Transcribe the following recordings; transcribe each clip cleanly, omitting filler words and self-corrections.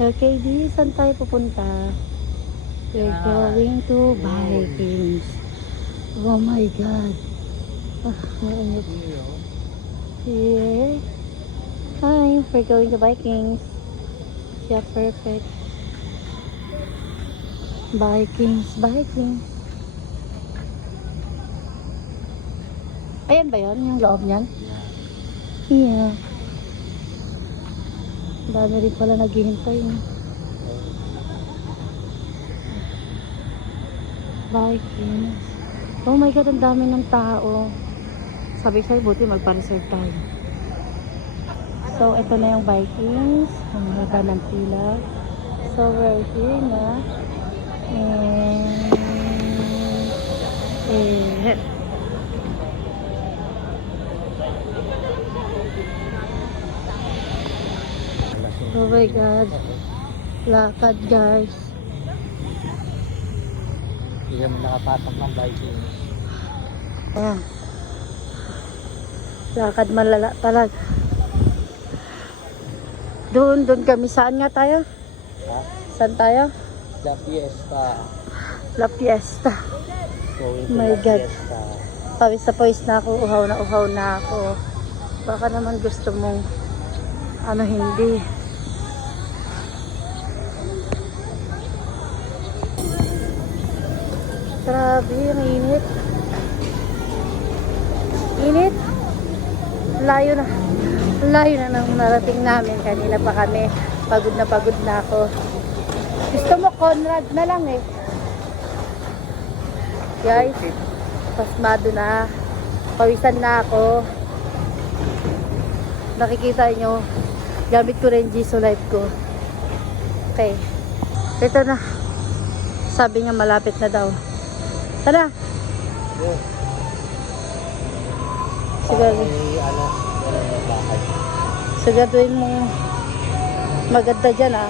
Okay, di saan tayo pupunta? We're going to Vikings. Oh my God. Mainit. Here. Hi, we're going to Vikings. Yeah, perfect. Vikings. Ayan ba yun? Yung loob niyan? Yeah. Dami rin pala naghihintay. Vikings. Oh my God, ang dami ng tao. Sabi sa'yo, buti magpa-reserve tayo. So, ito na yung Vikings. Ang haba ng pila. So, we're here na. Oh my God. Lakad, guys. Hindi mo nakapatak ng Vikings. Ayan. Lakad malala talaga. Doon kami. Saan nga tayo? Ha? Saan tayo? La Fiesta. La Fiesta. Going to My La God. Fiesta. Pawis na pawis na ako. Uhaw na ako. Baka naman gusto mong hindi. Grabe, ang init. Init. Layo na nang narating namin. Kanina pa kami. Pagod na ako. Gusto mo Conrad na lang eh. Guys, pasmado na. Pawisan na ako. Nakikita nyo, gamit ko rin Jisoo Life ko. Okay. Ito na. Sabi niya malapit na daw. Tara. Siguro. Siguraduhin mo maganda dyan ah.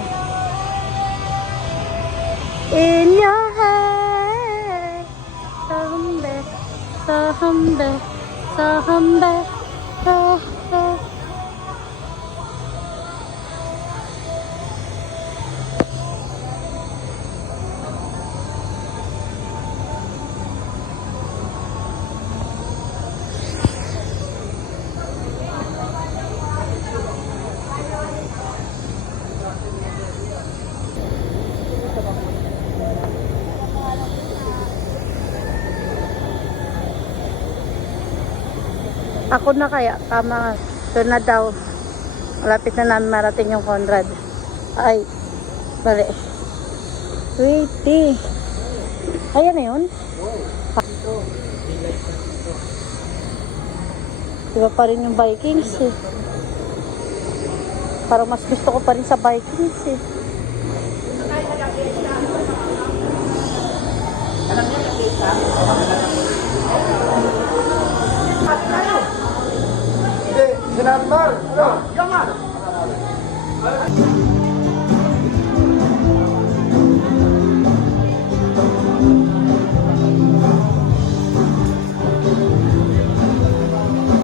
In your head. Someday. Ako na kaya, tama. Ito na daw. Malapit na namin marating yung Conrad. Ay, mali. Wait, ayan na yun? Diba pa rin yung Vikings eh. Parang mas gusto ko pa rin sa Vikings eh. Sinambar! Ano?